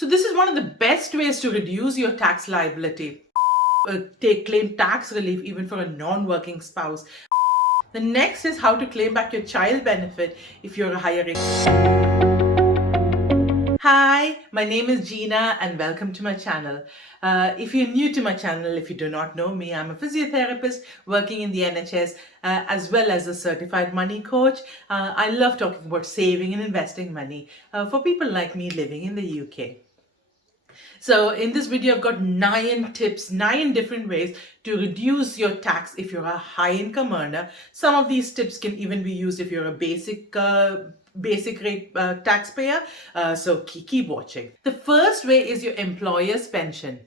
So this is one of the best ways to reduce your tax liability. Claim tax relief even for a non-working spouse. The next is how to claim back your child benefit if you're a higher income. Hi, my name is Gina and welcome to my channel. If you're new to my channel, if you do not know me, I'm a physiotherapist working in the NHS as well as a certified money coach. I love talking about saving and investing money for people like me living in the UK. So in this video, I've got 9 tips, 9 different ways to reduce your tax if you're a high income earner. Some of these tips can even be used if you're a basic rate taxpayer. So keep watching. The first way is your employer's pension.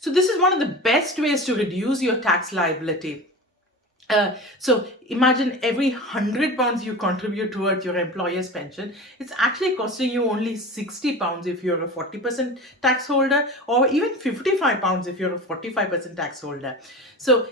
So this is one of the best ways to reduce your tax liability. So imagine every £100 you contribute towards your employer's pension, it's actually costing you only £60 if you're a 40% tax holder, or even £55 if you're a 45% tax holder. So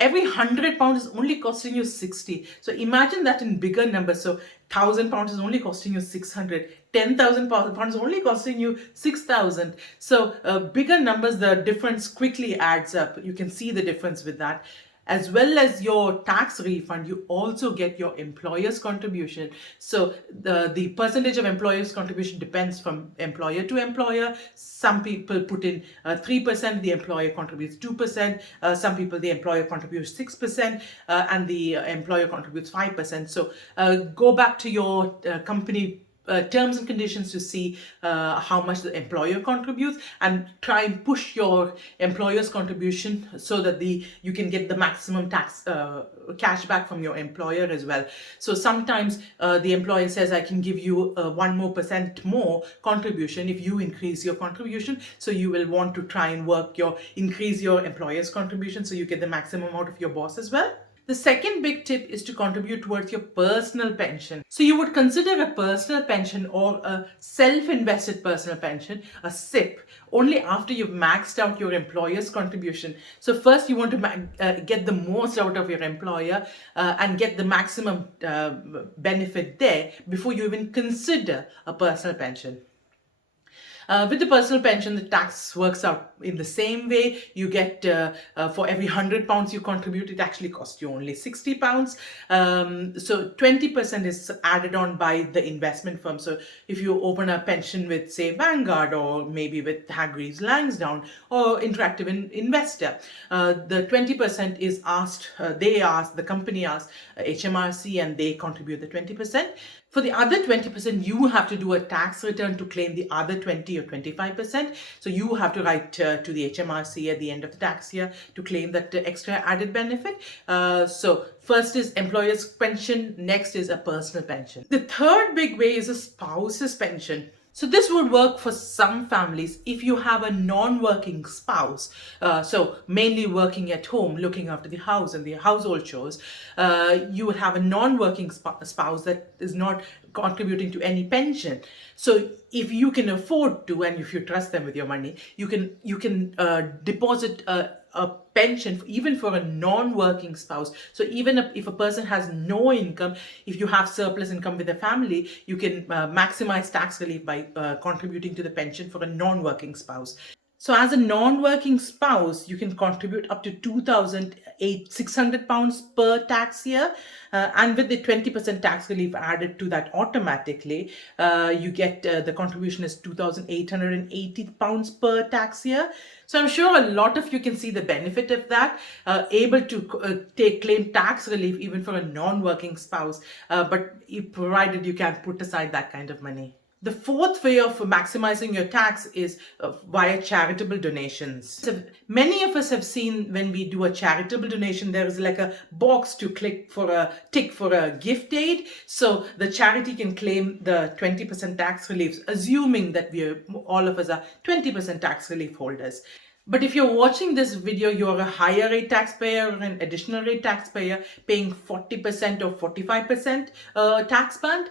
every £100 is only costing you 60. So imagine that in bigger numbers. So £1,000 is only costing you 600. £10,000 only costing you 6,000. So bigger numbers, the difference quickly adds up. You can see the difference with that. As well as your tax refund, you also get your employer's contribution. So the percentage of employer's contribution depends from employer to employer. Some people put in 3%, the employer contributes 2%. Some people, the employer contributes 6%, and the employer contributes 5%. So go back to your company terms and conditions to see how much the employer contributes, and try and push your employer's contribution so that you can get the maximum tax cash back from your employer as well. So sometimes the employer says, I can give you 1% more contribution if you increase your contribution. So you will want to try and increase your employer's contribution so you get the maximum out of your boss as well. The second big tip is to contribute towards your personal pension. So you would consider a personal pension or a self-invested personal pension, a SIP, only after you've maxed out your employer's contribution. So first you want to get the most out of your employer and get the maximum benefit there before you even consider a personal pension. With the personal pension, the tax works out in the same way. You get, for every £100 you contribute, it actually costs you only £60. So 20% is added on by the investment firm. So if you open a pension with, say, Vanguard, or maybe with Hargreaves Lansdown or Interactive Investor, the 20% is asked, the company asks HMRC, and they contribute the 20%. For the other 20%, you have to do a tax return to claim the other 20 or 25%. So you have to write to the HMRC at the end of the tax year to claim that extra added benefit. So first is employer's pension, next is a personal pension. The third big way is a spouse's pension. So this would work for some families if you have a non-working spouse, so mainly working at home, looking after the house and the household chores. You would have a non-working spouse that is not contributing to any pension. So if you can afford to, and if you trust them with your money, you can deposit a pension even for a non-working spouse. So even if a person has no income, if you have surplus income with a family, you can maximize tax relief by contributing to the pension for a non-working spouse. So as a non-working spouse, you can contribute up to £2,600 per tax year. And with the 20% tax relief added to that automatically, you get the contribution is £2,880 per tax year. So I'm sure a lot of you can see the benefit of that, able to claim tax relief even for a non-working spouse, but provided you can put aside that kind of money. The fourth way of maximizing your tax is via charitable donations. So many of us have seen when we do a charitable donation, there is like a box to tick for a gift aid. So the charity can claim the 20% tax relief, assuming that all of us are 20% tax relief holders. But if you're watching this video, you're a higher rate taxpayer or an additional rate taxpayer paying 40% or 45% tax band.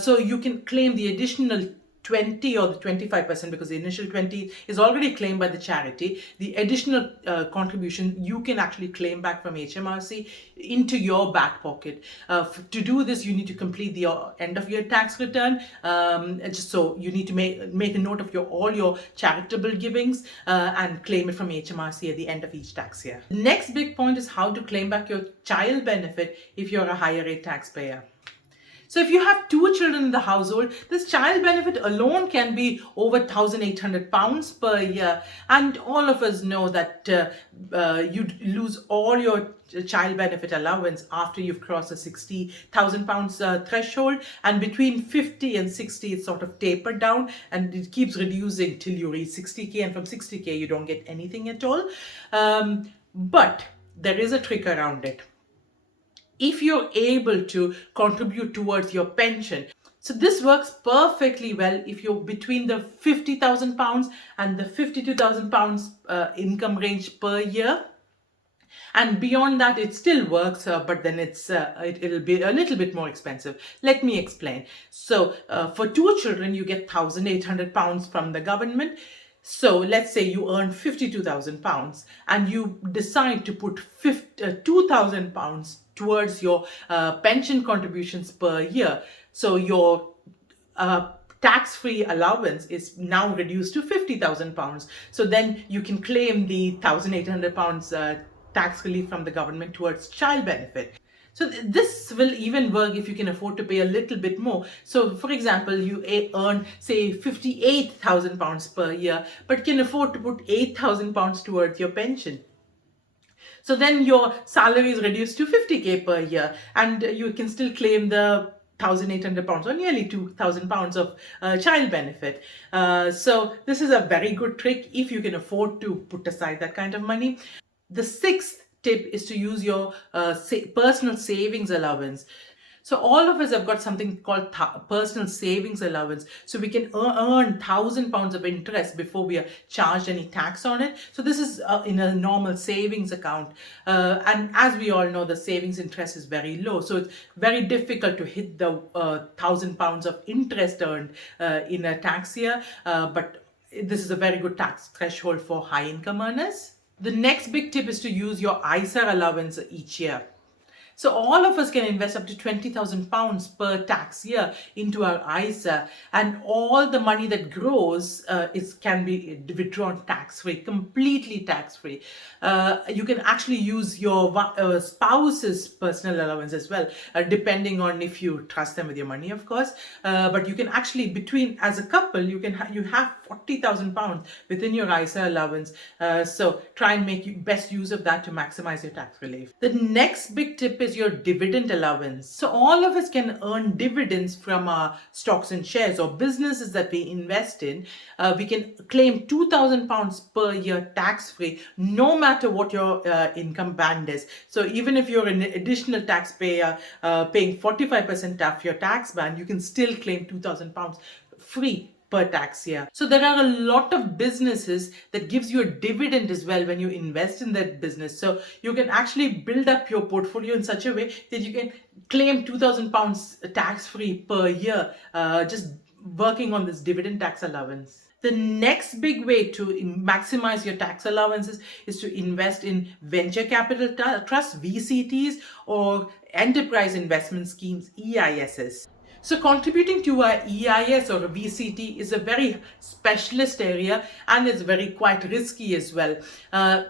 So you can claim the additional 20 or the 25%, because the initial 20 is already claimed by the charity. The additional contribution you can actually claim back from HMRC into your back pocket. To do this, you need to complete the end of year tax return. Just so you need to make a note of all your charitable givings and claim it from HMRC at the end of each tax year. The next big point is how to claim back your child benefit if you're a higher rate taxpayer. So if you have 2 children in the household, this child benefit alone can be over £1,800 per year. And all of us know that you'd lose all your child benefit allowance after you've crossed the £60,000 threshold. And between 50 and 60, it's sort of tapered down and it keeps reducing till you reach 60K. And from 60K, you don't get anything at all. But there is a trick around it. If you're able to contribute towards your pension. So this works perfectly well if you're between the £50,000 and the £52,000 income range per year. And beyond that, it still works, but then it'll be a little bit more expensive. Let me explain. So for 2 children, you get £1,800 from the government. So let's say you earn £52,000 and you decide to put £2,000 towards your pension contributions per year. So your tax-free allowance is now reduced to £50,000. So then you can claim the £1,800 tax relief from the government towards child benefit. So this will even work if you can afford to pay a little bit more. So for example, you earn say £58,000 per year, but can afford to put £8,000 towards your pension. So then your salary is reduced to 50K per year and you can still claim the £1,800 or nearly £2,000 of child benefit. So this is a very good trick if you can afford to put aside that kind of money. The sixth tip is to use your personal savings allowance. So all of us have got something called personal savings allowance. So we can earn £1,000 of interest before we are charged any tax on it. So this is in a normal savings account. And as we all know, the savings interest is very low. So it's very difficult to hit the £1,000 of interest earned in a tax year. But this is a very good tax threshold for high income earners. The next big tip is to use your ISA allowance each year. So all of us can invest up to £20,000 per tax year into our ISA, and all the money that grows can be withdrawn tax-free, completely tax-free. You can actually use your spouse's personal allowance as well, depending on if you trust them with your money, of course. But you can actually, as a couple, you have £40,000 within your ISA allowance. So try and make best use of that to maximize your tax relief. The next big tip is your dividend allowance. So all of us can earn dividends from our stocks and shares or businesses that we invest in. We can claim £2,000 per year tax-free, no matter what your income band is. So even if you're an additional taxpayer paying 45% of your tax band, you can still claim £2,000 free per tax year. So there are a lot of businesses that gives you a dividend as well when you invest in that business. So you can actually build up your portfolio in such a way that you can claim £2,000 tax free per year, just working on this dividend tax allowance. The next big way to maximize your tax allowances is to invest in venture capital trusts, VCTs, or enterprise investment schemes, EISs. So contributing to a EIS or a VCT is a very specialist area and it's very quite risky as well.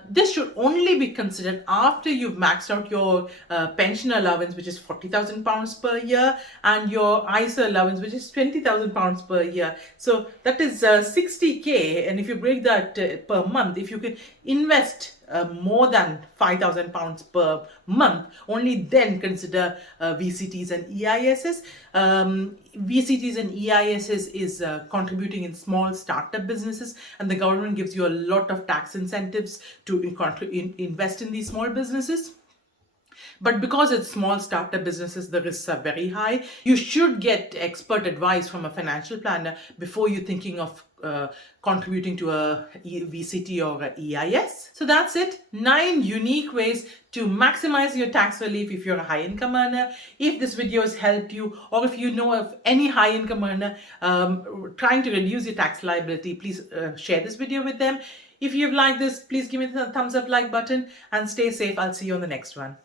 This should only be considered after you've maxed out your pension allowance, which is £40,000 per year, and your ISA allowance, which is £20,000 per year. So that is 60K, and if you break that per month, if you can invest more than £5,000 per month, only then consider VCTs and EISs. VCTs and EISs is contributing in small startup businesses, and the government gives you a lot of tax incentives to invest in these small businesses. But because it's small startup businesses, the risks are very high. You should get expert advice from a financial planner before you're thinking of contributing to a VCT or a EIS. So that's it. 9 unique ways to maximize your tax relief if you're a high income earner. If this video has helped you, or if you know of any high income earner trying to reduce your tax liability, please share this video with them. If you've liked this, please give me the thumbs up like button and stay safe. I'll see you on the next one.